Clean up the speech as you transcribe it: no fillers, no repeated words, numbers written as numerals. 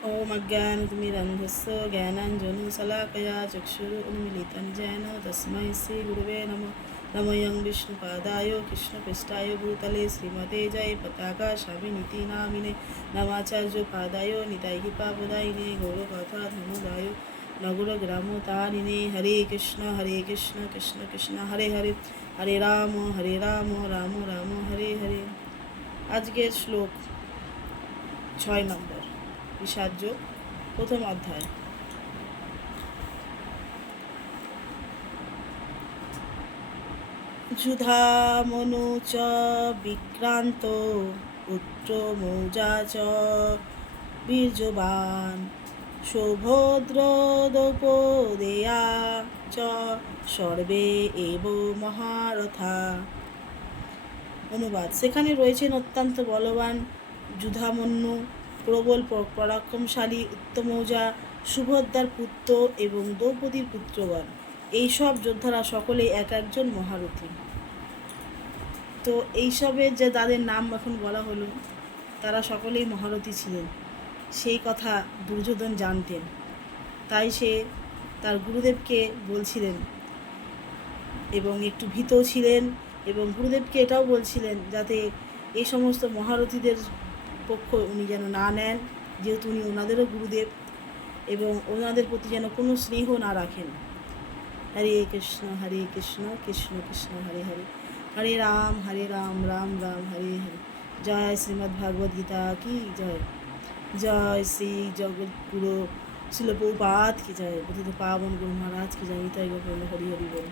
ॐ अज्ञानतिमिरन्धस्य ज्ञानाञ्जनशलाकया चक्षुरुन्मिलितं येन तस्मै श्रीगुरुवे नमः। नमोऽयं विष्णुपादाय कृष्णपृष्ठाय भूतले श्रीमते जय पताका स्वामिनिति नामिने नमाचार्यपादाय नितायिपापदायिने गौरकथाधनुदाय नगरग्रामतारिणे। हरे कृष्ण कृष्ण कृष्ण हरे हरे, हरे राम राम राम हरे हरे। আজকের শ্লোক 6 নম্বর, বিষাদ যোগ, প্রথম অধ্যায়। যুধা মনু চ বিক্রান্ত পুত্র মৌজা চ বীর্যবান সৌভদ্র দ্রৌপদেয়া চ সর্বে এব মহারথা। অনুবাদ: সেখানে রয়েছেন অত্যন্ত বলবান যুধামন্যু, প্রবল পরাক্রমশালী উত্তমৌজা, সুভদ্রার পুত্র এবং দ্রৌপদীর পুত্রগণ। এইসব যোদ্ধারা সকলেই এক একজন মহারথী। তো এইসবের যে তাদের নাম এখন বলা হলো, তারা সকলেই মহারথী ছিলেন, সেই কথা দুর্যোধন জানতেন। তাই সে তার গুরুদেবকে বলছিলেন এবং একটু ভীত ছিলেন, এবং গুরুদেবকে এটাও বলছিলেন যাতে এই সমস্ত মহারথীদের পক্ষ উনি যেন না নেন, যেহেতু উনি ওনাদেরও গুরুদেব, এবং ওনাদের প্রতি যেন কোনো স্নেহ না রাখেন। হরে কৃষ্ণ কৃষ্ণ কৃষ্ণ হরে হরে, হরে রাম রাম রাম হরে হরে। জয় শ্রীমদ্ ভাগবত গীতা কি জয়, জয় শ্রী জগৎগুরু শিল প্রভুপাদ কি জয়, পতিত পাবন গুরু মহারাজ কি জয়। নিতাই গৌর হরি হরি বল।